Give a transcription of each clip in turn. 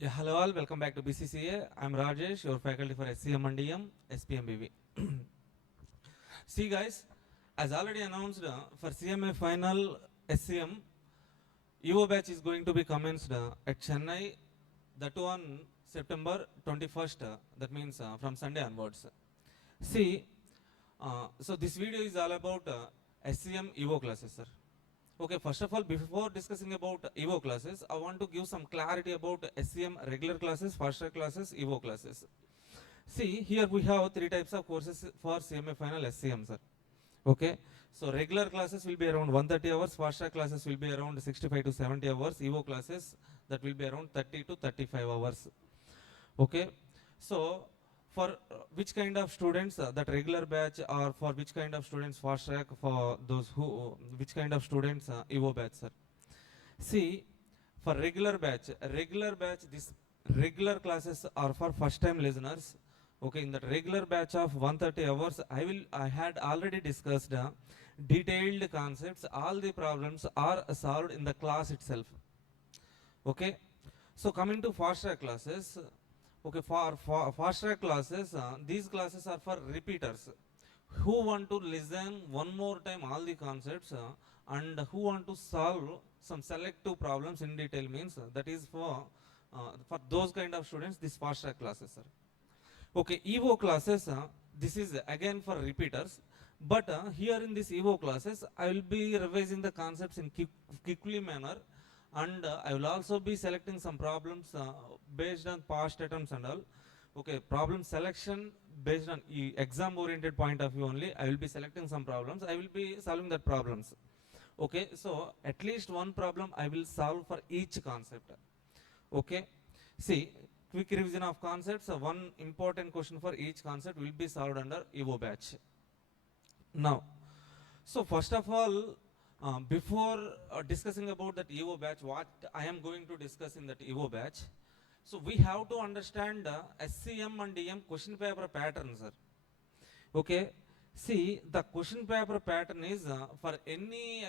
Yeah, hello all, welcome back to BCCA. I'm Rajesh, your faculty for SCM and DM, SPMBV. See guys, as already announced, for CMA final SCM, EO batch is going to be commenced at Chennai, that too on September 21st, that means from Sunday onwards. See, so this video is all about SCM EO classes, sir. Okay, first of all, before discussing about EVO classes, I want to give some clarity about SCM regular classes, fast track classes, EVO classes. See, here we have three types of courses for CMA final SCM, sir. Okay, so regular classes will be around 130 hours, fast track classes will be around 65 to 70 hours, EVO classes that will be around 30 to 35 hours. Okay, so for which kind of students that regular batch, or for which kind of students fast track, for those who which kind of students EVO batch, sir? See, for regular batch, this regular classes are for first time listeners. Okay, in that regular batch of 130 hours, I had already discussed detailed concepts. All the problems are solved in the class itself. Okay, so coming to fast track classes. Okay, for fast track classes, these classes are for repeaters who want to listen one more time all the concepts, and who want to solve some selective problems in detail, means that is for those kind of students, this fast track classes, sir. Okay, EVO classes, this is again for repeaters, but here in this EVO classes, I will be revising the concepts in quickly manner, and I will also be selecting some problems based on past attempts and all. Okay, problem selection based on exam oriented point of view only. I will be selecting some problems. I will be solving that problems. Okay, so at least one problem I will solve for each concept. Okay, see, quick revision of concepts. One important question for each concept will be solved under EVO batch. Now, so first of all, before discussing about that EVO batch, what I am going to discuss in that EVO batch. So we have to understand SCM and DM question paper pattern, sir. Okay. See, the question paper pattern is for any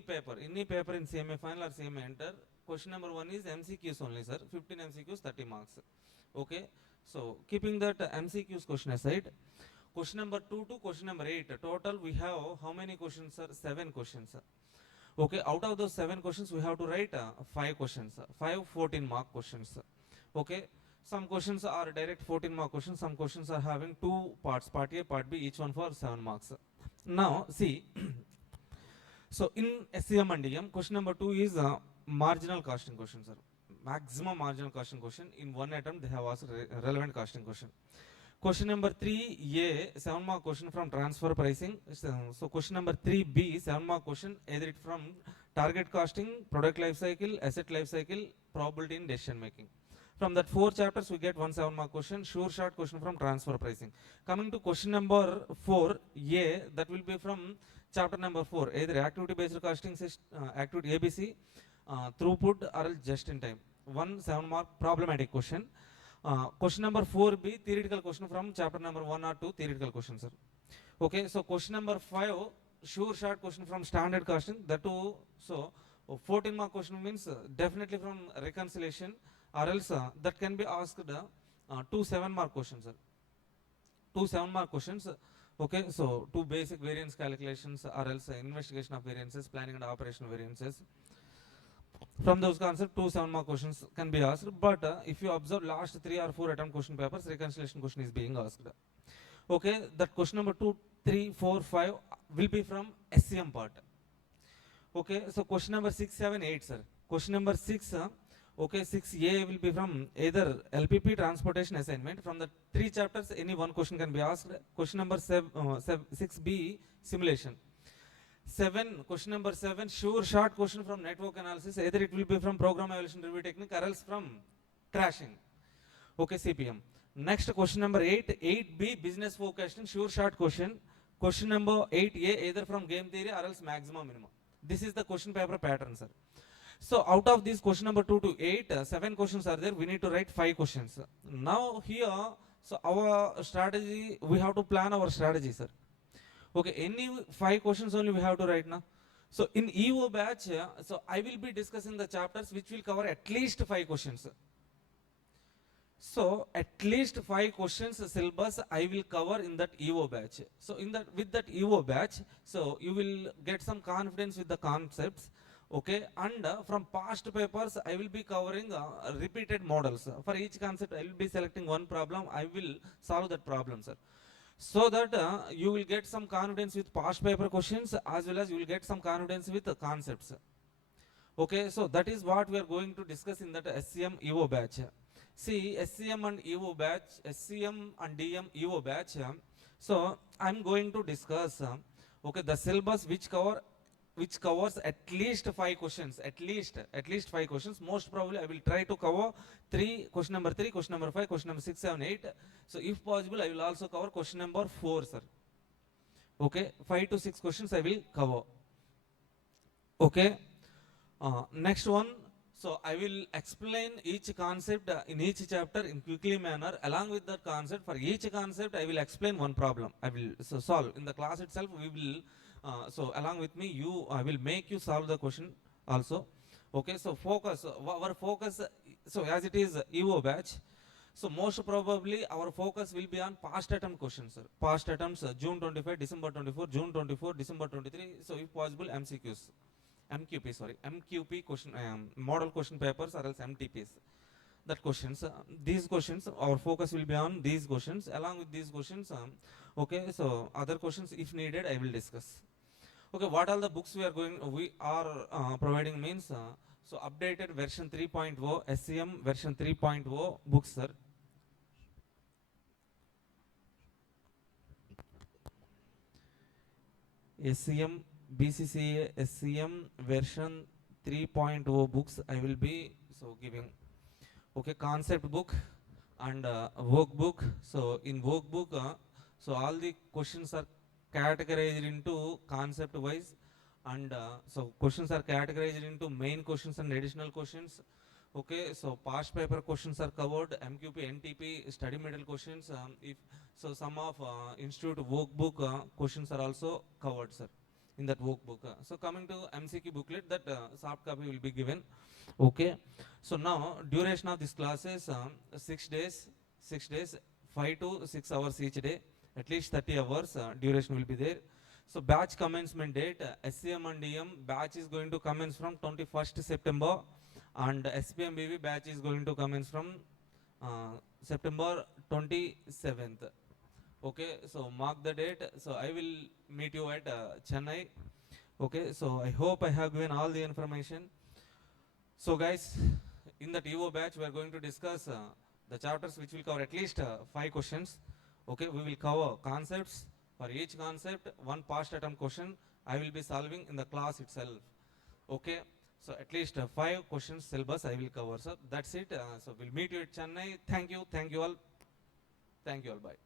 paper in CMA final or CMA enter. Question number 1 is MCQs only, sir. 15 MCQs, 30 marks. Okay. So keeping that MCQs question aside, question number 2 to question number 8. Total we have how many questions, sir? 7 questions, sir. Okay. Out of those 7 questions, we have to write 5 questions, 5 14 mark questions, sir. Okay, some questions are direct 14 mark questions, some questions are having two parts, part A, part B, each one for 7 marks. Now see, so in SCM and DM, question number 2 is marginal costing question, sir. Maximum marginal costing question. In one attempt they have asked relevant costing question. Question number 3A, 7 mark question from transfer pricing. So question number 3B, 7 mark question, either it from target costing, product life cycle, asset life cycle, probability in decision making. From that 4 chapters, we get 1 7 mark question, sure short question from transfer pricing. Coming to question number 4A, that will be from chapter number 4, either activity based costing, activity ABC, throughput, or just in time. 1 7 mark problematic question. Question number 4B, theoretical question from chapter number 1 or 2, theoretical questions, sir. Okay, so question number 5, sure short question from standard costing, that too. So 14 mark question means definitely from reconciliation, or else that can be asked 2 7 mark questions, sir. 2 7 mark questions. Okay, so 2 basic variance calculations, or else investigation of variances, planning and operation variances. From those concepts, 2 7 mark questions can be asked, but if you observe last 3 or 4 attempt question papers, reconciliation question is being asked. Okay, that question number 2, 3, 4, 5 will be from SCM part. Okay, so question number 6, 7, 8, sir. Question number 6, okay, 6A will be from either LPP transportation assignment. From the 3 chapters, any one question can be asked. Question number 6B, simulation. 7, question number 7, sure short question from network analysis. Either it will be from program evaluation review technique, or else from crashing. Okay, CPM. Next, question number 8, 8B, business forecasting, sure short question. Question number 8A, either from game theory or else maximum minimum. This is the question paper pattern, sir. So out of these question number 2 to 8, 7 questions are there. We need to write 5 questions. Now here, so our strategy, we have to plan our strategy, sir. Okay, any 5 questions only we have to write now. So in EO batch, so I will be discussing the chapters which will cover at least 5 questions. So at least 5 questions syllabus I will cover in that EO batch. So in that with that EO batch, so you will get some confidence with the concepts. Okay, and from past papers I will be covering repeated models. For each concept I will be selecting one problem. I will solve that problem, sir. So that you will get some confidence with past paper questions as well as you will get some confidence with the concepts. Okay, so that is what we are going to discuss in that SCM EO batch. See, SCM and EO batch, SCM and DM EO batch. So I'm going to discuss okay, the syllabus which covers at least 5 questions, at least 5 questions. Most probably I will try to cover question number 3, question number 5, question number 6, 7, 8. So if possible I will also cover question number 4, sir. Okay, 5 to 6 questions I will cover. Okay. Next one, so I will explain each concept in each chapter in quickly manner. Along with that concept, for each concept I will explain one problem. I will solve in the class itself. We will so along with me, I will make you solve the question also. Okay, so focus. Our focus. So as it is EO batch, so most probably our focus will be on past attempt questions, sir. Past attempts June 25, December 24, June 24, December 23. So if possible MCQs. MQP, sorry, MQP question, model question papers or else MTPs. That questions, these questions, our focus will be on these questions. Along with these questions, okay, so other questions if needed, I will discuss. Okay, what all the books we are providing means, so updated version 3.0, SCM version 3.0 books, sir. SCM, BCCA, SCM version 3.0 books I will be so giving. Okay, concept book and workbook. So in workbook, so all the questions are categorized into concept wise, and so questions are categorized into main questions and additional questions. Okay, so past paper questions are covered, MQP, NTP, study material questions. If so, some of institute workbook questions are also covered, sir, in that workbook. So coming to MCQ booklet, that soft copy will be given. Okay, so now duration of this class is 6 days, 6 days, 5 to 6 hours each day, at least 30 hours duration will be there. So batch commencement date, SCM and DM batch is going to commence from 21st September, and SPMBV batch is going to commence from September 27th. Okay, so mark the date. So I will meet you at Chennai. Okay, so I hope I have given all the information. So guys, in the TO batch, we are going to discuss the chapters which will cover at least 5 questions. Okay, we will cover concepts. For each concept, one past attempt question I will be solving in the class itself. Okay, so at least 5 questions syllabus I will cover. So that's it. So we'll meet you at Chennai. Thank you all. Thank you all. Bye.